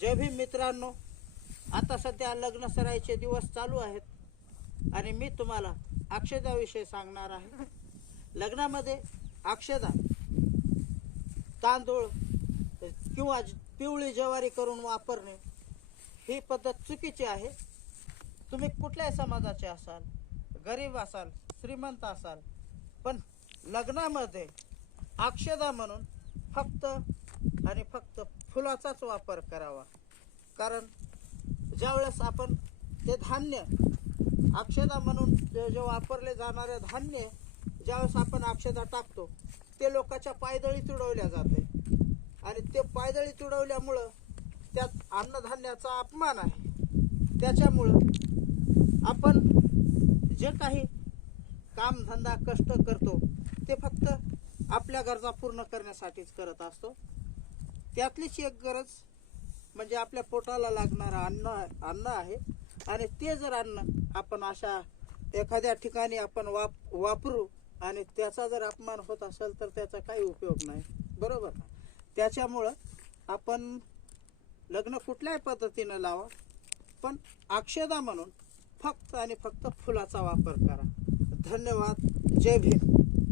जय भीम मित्रांनो, आता सध्या लग्न सराईचे दिवस चालू आहेत आणि मी तुम्हाला अक्षदाविषयी सांगणार आहे। लग्नामध्ये अक्षदा तांदूळ किंवा पिवळी ज्वारी करून वापरणे ही पद्धत चुकीची आहे। तुम्ही कुठल्याही समाजाचे असाल, गरीब असाल, श्रीमंत असाल, पण लग्नामध्ये अक्षदा म्हणून फक्त आणि फक्त फुलाचाच वापर करावा। कारण ज्यावेळेस आपण ते धान्य अक्षदा म्हणून जे वापरले जाणारे धान्य ज्यावेळेस आपण अक्षदा टाकतो ते लोकांच्या पायदळी तुडवल्या जाते आणि ते पायदळी तुडवल्यामुळं त्यात अन्नधान्याचा अपमान आहे। त्याच्यामुळं आपण जे काही कामधंदा कष्ट करतो ते फक्त आपल्या गरजा पूर्ण करण्यासाठीच करत असतो। त्यातलीच एक गरज म्हणजे आपल्या पोटाला लागणारा अन्न आहे आणि ते जर अन्न आपण अशा एखाद्या ठिकाणी आपण वापरू आणि त्याचा जर अपमान होत असेल तर त्याचा काही उपयोग नाही, बरोबर ना। त्याच्यामुळं आपण लग्न कुठल्याही पद्धतीने लावा, पण अक्षदा म्हणून फक्त आणि फक्त फुलाचा वापर करा। धन्यवाद। जय भीम।